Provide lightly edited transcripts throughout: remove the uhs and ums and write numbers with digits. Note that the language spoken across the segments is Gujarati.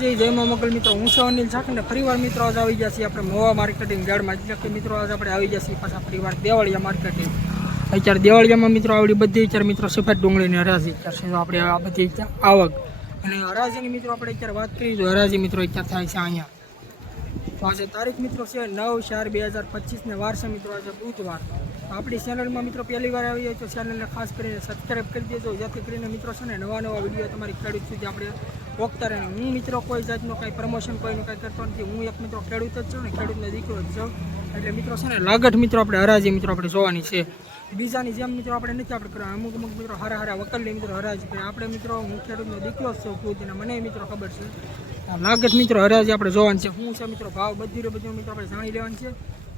જય મોગલ મિત્રો, હું છું અનિલ સાખી ને ફરીવાર મિત્રો આજ આવી ગયા છીએ આપણે મોવા માર્કેટિંગ યાર્ડમાં. એટલે કે મિત્રો આજ આપણે આવી ગયા છીએ પાછા ફરીવાર દેવાળિયા માર્કેટિંગ. અત્યારે દેવાળિયામાં મિત્રો આવડી બધી અત્યારે મિત્રો સફેદ ડુંગળીની હરાજી છે. આપણે આ બધી આવક અને હરાજીની મિત્રો આપણે અત્યારે વાત કરીએ તો હરાજી મિત્રો અત્યારે થાય છે અહીંયા. તો આજે તારીખ મિત્રો છે 9/4/2025 ને વાર છે મિત્રો આજે બુધવાર. આપણી ચેનલમાં મિત્રો પહેલી વાર આવી હોય તો ચેનલને ખાસ કરીને સબસ્ક્રાઈબ કરી દેજો, જેથી કરીને મિત્રો છે ને નવા વિડીયો તમારી ખેડૂત સુધી આપણે પોખતા રહે. હું મિત્રો કોઈ જાતનું કાંઈ પ્રમોશન કોઈનું કાંઈ કરતો નથી. હું એક મિત્રો ખેડૂત જ છું ને ખેડૂતનો દીકરો જ છું. એટલે મિત્રો છે ને લાગત મિત્રો આપણે હરાજી મિત્રો આપણે જોવાની છે. બીજાની જેમ મિત્રો આપણે નથી આપણે કરવા. અમુક મિત્રો હારા વકલની મિત્રો હરાજી કરે. આપણે મિત્રો હું ખેડૂતનો દીકરો જ છું ખુદ, અને મને મિત્રો ખબર છે લાગત મિત્રો હરાજી આપણે જોવાની છે. શું છે મિત્રો ભાવ બધું મિત્રો આપણે જાણી લેવાનું છે.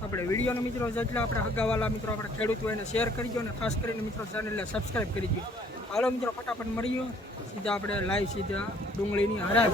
આપણે વિડીયોનો મિત્રો જેટલા આપણે હગાવાલા મિત્રો આપણે ખેડૂત હોય એને શેર કરી દો, અને ખાસ કરીને મિત્રો ચેનલને સબસ્ક્રાઈબ કરી દો. હાલો મિત્રો ફટાફટ મળીએ સીધા આપણે લાઈવ સીધા ડુંગળીની હરાજી.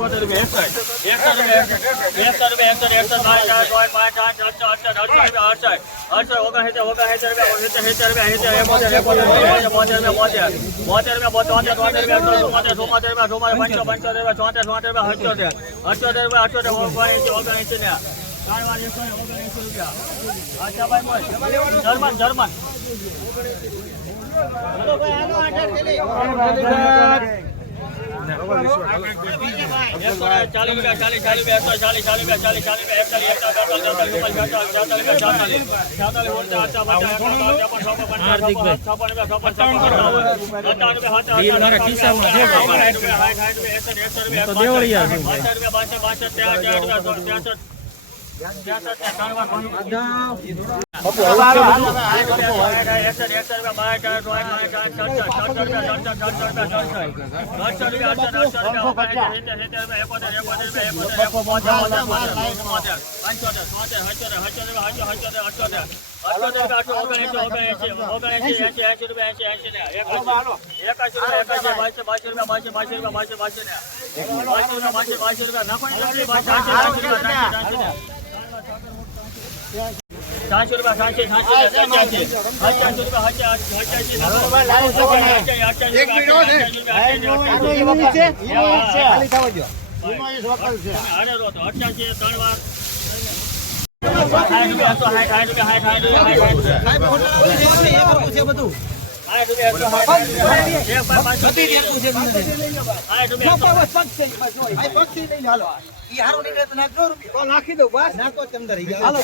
નાખી દો બસ નાખો ચંદર હાલો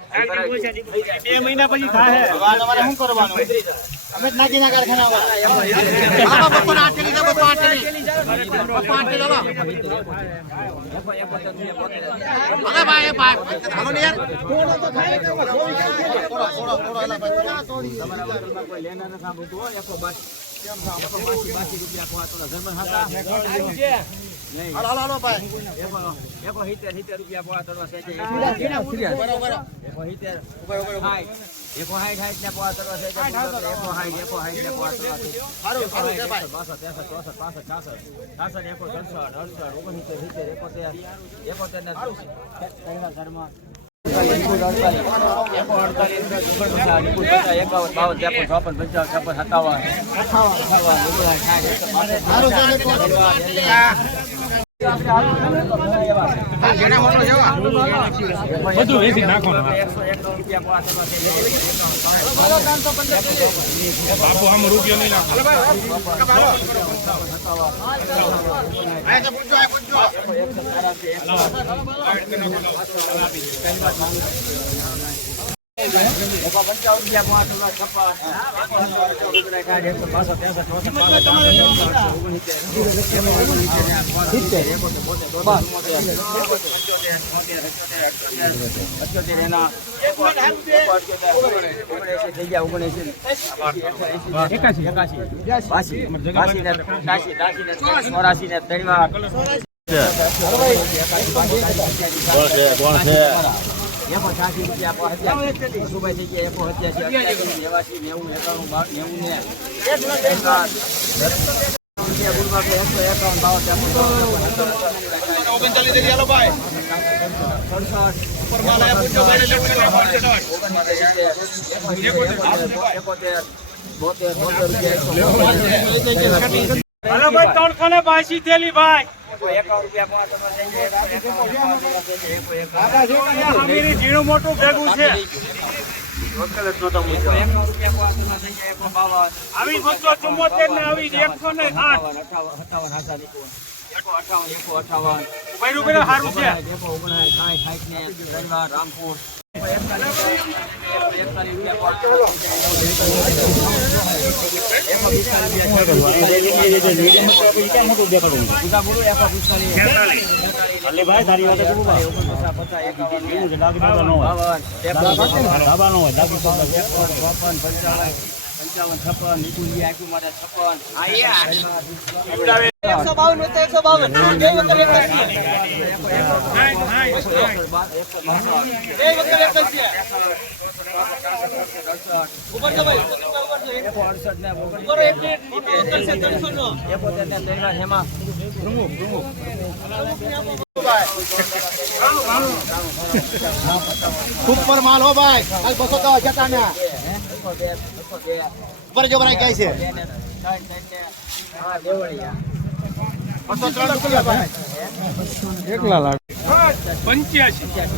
2 મહિના પછી થાય તમારે શું કરવાનું? અમે નાગીના કારખાના હાલો ભાઈ એકો 70 રૂપિયા પોવા તરવા છે એકો 60 ને પોવા તરવા છે એકો 60 ને પોવા તરવા છે સારું છે ભાઈ 62 63 64 65 66 67 68 69 ઘરમાં બધું વેચી નાખવાનું બાપુ આમ રૂપિયો નહીં નાખો ₹382 થેલી ભાઈ ઝીણું મોટું ભેગું છે આવી 274 ને આવી 108 સારું છે રામપુર સુપર માલ હો ભાઈ હાલ 210 જતા ને ઉપર જો ભરાઈ ગઈ છે 203 રૂપિયા ભાઈ એકલા લાગે 85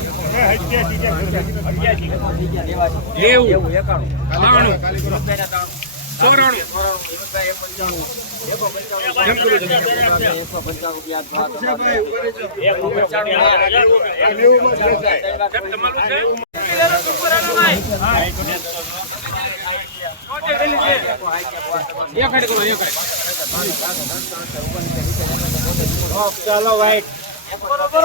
ચાલો ભાઈ બરોબર